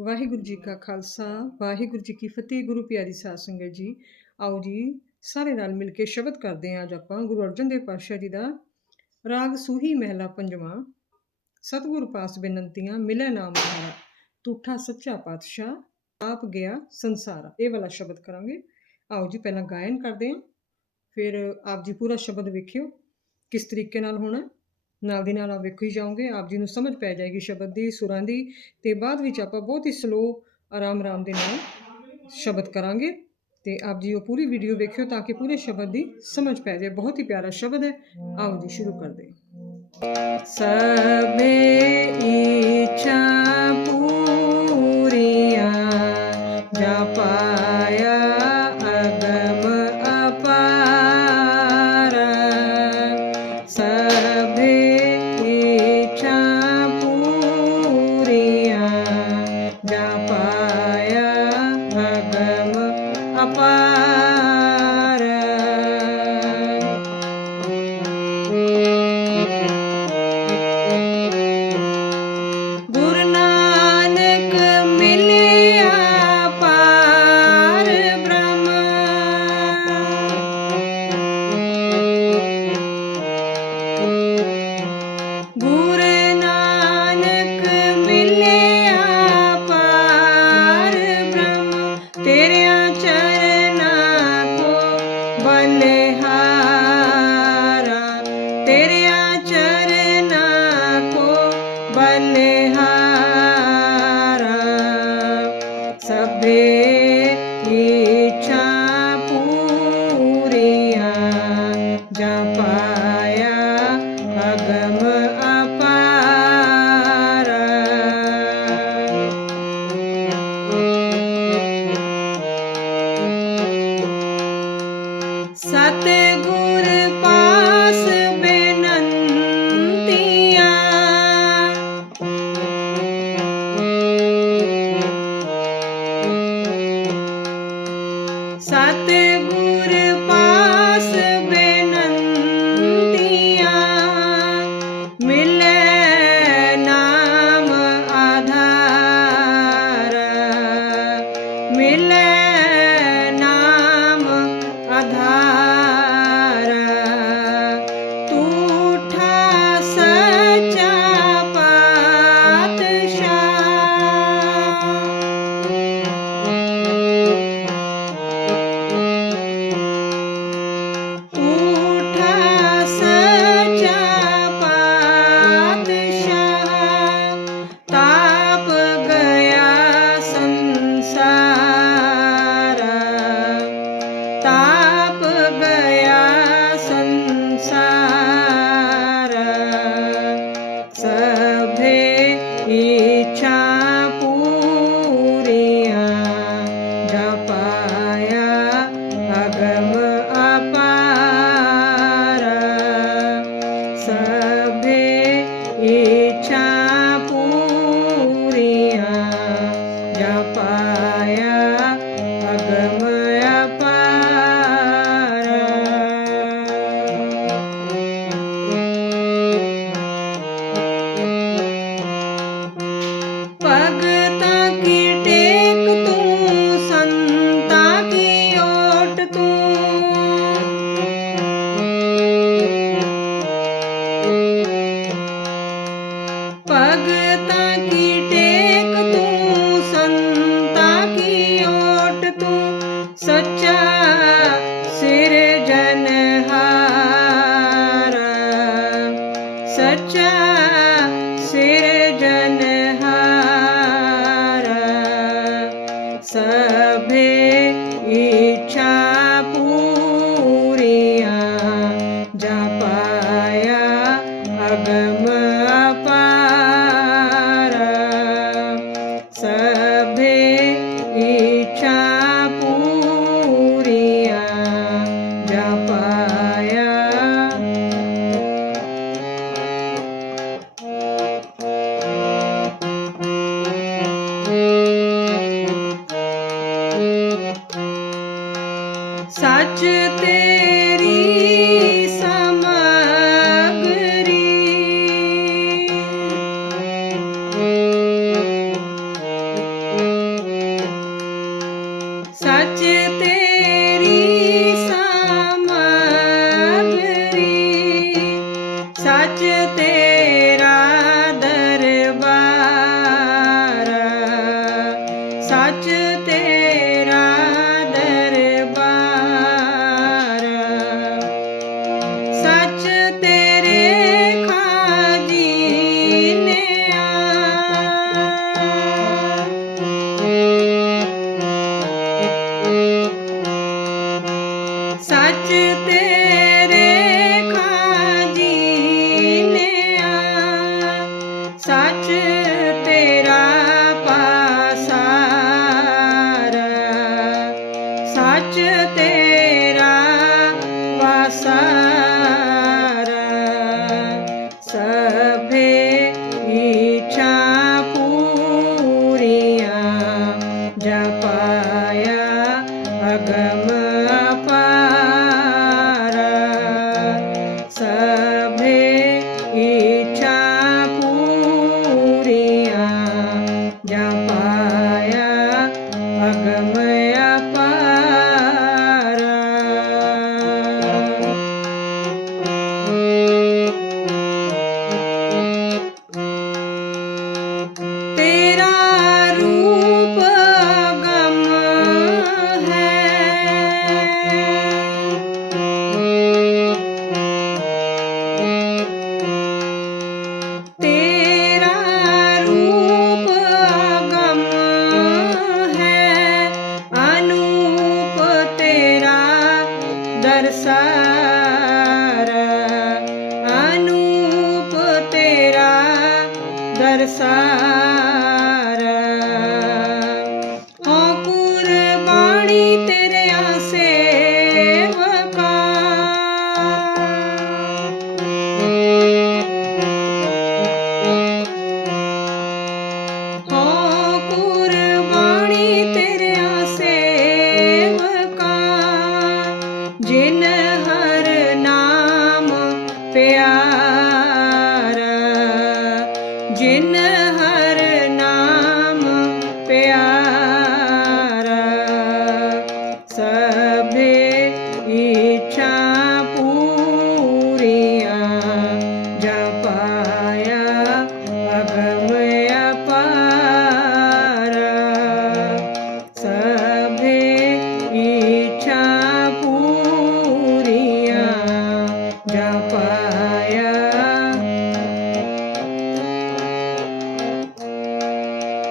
ਵਾਹਿਗੁਰੂ ਜੀ ਕਾ ਖਾਲਸਾ, ਵਾਹਿਗੁਰੂ ਜੀ ਕੀ ਫਤਿਹ, ਗੁਰੂ ਪਿਆਰੀ ਸਾਧ ਸੰਗਤ ਜੀ। ਆਓ ਜੀ, ਸਾਰੇ ਨਾਲ ਮਿਲ ਕੇ ਸ਼ਬਦ ਕਰਦੇ ਹਾਂ ਅੱਜ ਆਪਾਂ, ਗੁਰੂ ਅਰਜਨ ਦੇਵ ਪਾਤਸ਼ਾਹ ਜੀ ਦਾ ਰਾਗ ਸੂਹੀ ਮਹਿਲਾ ਪੰਜਵਾਂ। ਸਤਿਗੁਰ ਪਾਸ ਬੇਨੰਤੀਆਂ, ਮਿਲੇ ਨਾਮ ਹਾਰਾ ਟੂਠਾ ਸੱਚਾ ਪਾਤਸ਼ਾਹ, ਆਪ ਗਿਆ ਸੰਸਾਰਾ। ਇਹ ਵਾਲਾ ਸ਼ਬਦ ਕਰਾਂਗੇ। ਆਓ ਜੀ, ਪਹਿਲਾਂ ਗਾਇਨ ਕਰਦੇ ਹਾਂ, ਫਿਰ ਆਪ ਜੀ ਪੂਰਾ ਸ਼ਬਦ ਵੇਖਿਓ, ਕਿਸ ਤਰੀਕੇ ਨਾਲ ਹੋਣਾ। ਨਾਲ ਦੀ ਨਾਲ ਆਪ ਵੇਖੋ ਹੀ ਜਾਓਗੇ, ਆਪ ਜੀ ਨੂੰ ਸਮਝ ਪੈ ਜਾਏਗੀ ਸ਼ਬਦ ਦੀ, ਸੁਰਾਂ ਦੀ ਤੇ ਬਾਅਦ ਵਿੱਚ ਆਪਾਂ ਬਹੁਤ ਹੀ ਸਲੋ ਆਰਾਮ ਆਰਾਮ ਦੇ ਨਾਲ ਸ਼ਬਦ ਕਰਾਂਗੇ ਤੇ ਆਪ ਜੀ ਉਹ ਪੂਰੀ ਵੀਡੀਓ ਵੇਖਿਓ ਤਾਂ ਕਿ ਪੂਰੇ ਸ਼ਬਦ ਦੀ ਸਮਝ ਪੈ ਜਾਏ। ਬਹੁਤ ਹੀ ਪਿਆਰਾ ਸ਼ਬਦ ਹੈ। ਆਓ ਜੀ, ਸ਼ੁਰੂ ਕਰਦੇ ਹਾਂ। ਸਭੇ te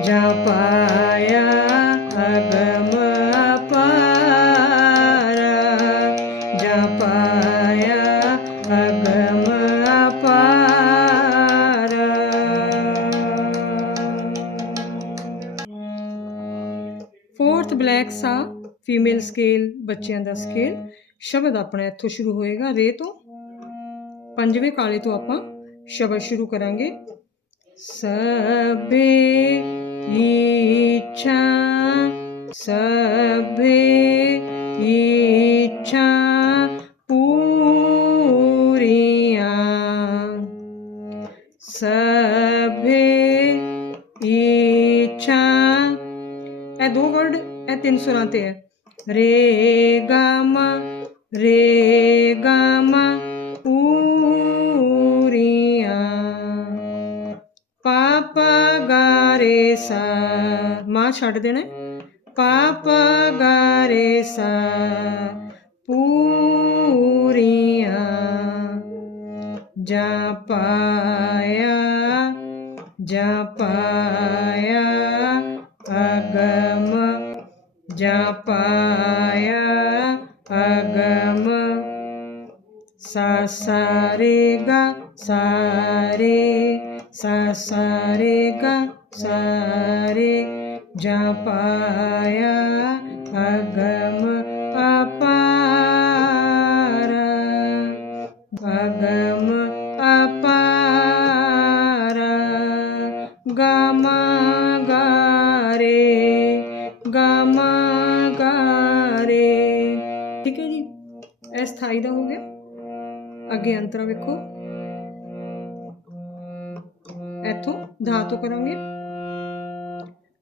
ਜਪਾਇਆ ਅਗਮ ਅਪਾਰ ਜਪਾਇਆ ਅਗਮ ਅਪਾਰ ਫੋਰਥ ਬਲੈਕ ਸਾ ਫੀਮੇਲ ਸਕੇਲ ਬੱਚਿਆਂ ਦਾ ਸਕੇਲ ਸ਼ਬਦ ਆਪਣਾ ਇੱਥੋਂ ਸ਼ੁਰੂ ਹੋਏਗਾ ਰੇ ਤੋਂ ਪੰਜਵੇਂ ਕਾਲੇ ਤੋਂ ਆਪਾਂ ਸ਼ਬਦ ਸ਼ੁਰੂ ਕਰਾਂਗੇ सभी इच्छा सभी इच्छा पूरिया। सभी इच्छा ए दो वर्ड ए तीन सुनाते हैं। रे गा रे गा रे सा। माँ छड़ देना पाप गा रे सा। पूरिया जा पाया जा पाया, अगम जा पाया, अगम। सा सा रे गा सा सा रे गा ਰੇ ਗਾ ਸਾ ਰੇ ਜਾ ਪਾਇਆ ਅਗਮ ਅਪਾਰ ਅਗਮ ਅਪਾਰ ਗਮਾ ਗਾਰੇ ਗਮਾ ਗਾਰੇ ਠੀਕ ਹੈ ਜੀ ਇਹ ਸਥਾਈ ਦਾ ਹੋ ਗਿਆ ਅੱਗੇ ਅੰਤਰਾ ਵੇਖੋ ਇੱਥੋਂ ਧਾਤੂ ਕਰਾਂਗੇ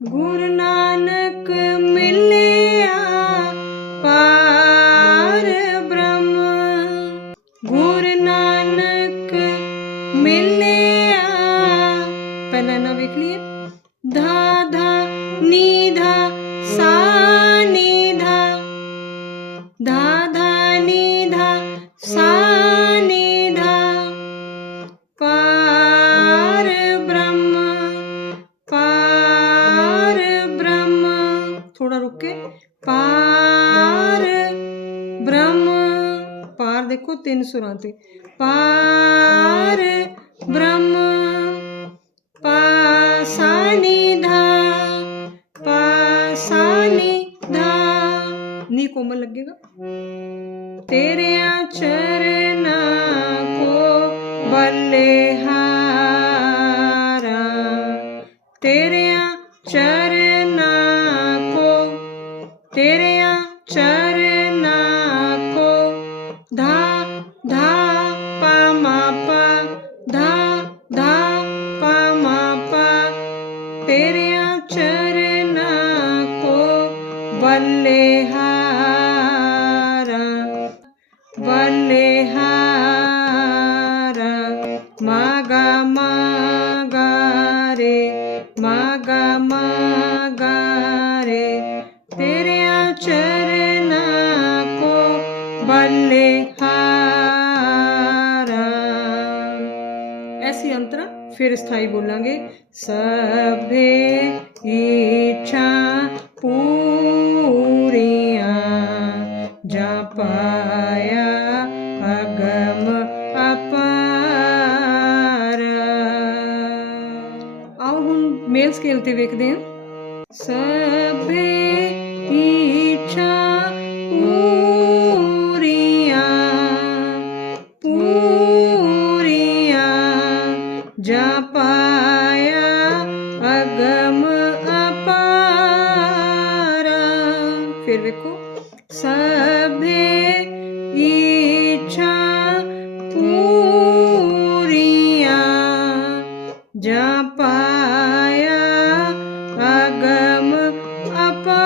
गुरु नानक ਥੋੜਾ ਰੁਕ ਕੇ। ਪਾਰ ਬ੍ਰਹਮ ਪਾਰ ਦੇਖੋ ਤਿੰਨ ਸੁਰਾਂ ਤੇ। ਪਾਰ ਬ੍ਰਹਮ ਪਾਸਾਨੀ ਧਾ ਪਾਸਾਨੀ ਧਾ। ਨੀ ਕੋਮਲ ਲੱਗੇਗਾ। ਤੇਰੇ ਚਰਨਾ ਕੋ ਬੱਲੇ ਹਾਰਾ। ਤੇਰੇ ਚਰਨਾ ਫਿਰ ਸਥਾਈ ਬੋਲਾਂਗੇ। ਸਭੇ ਇੱਛਾ ਪੂਰੀਆਂ, ਜਾ ਪਾਇਆ ਅਗਮ ਅਪਾਰ। ਆਓ ਹੁਣ ਮੇਲ ਸਕੇਲ ਤੇ ਵੇਖਦੇ ਹਾਂ। परम अपारा। फिर देखो, सभे इच्छा पूरिया। जपाया अगम अपारा।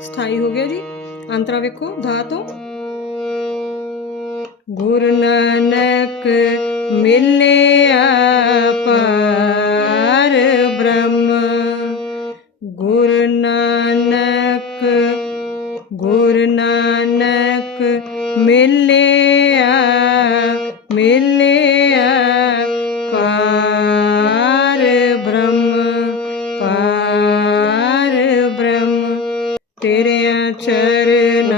स्थायी हो गया जी। अंतरा वेखो धातु। गुरु नानक मिले आ ಚರಣ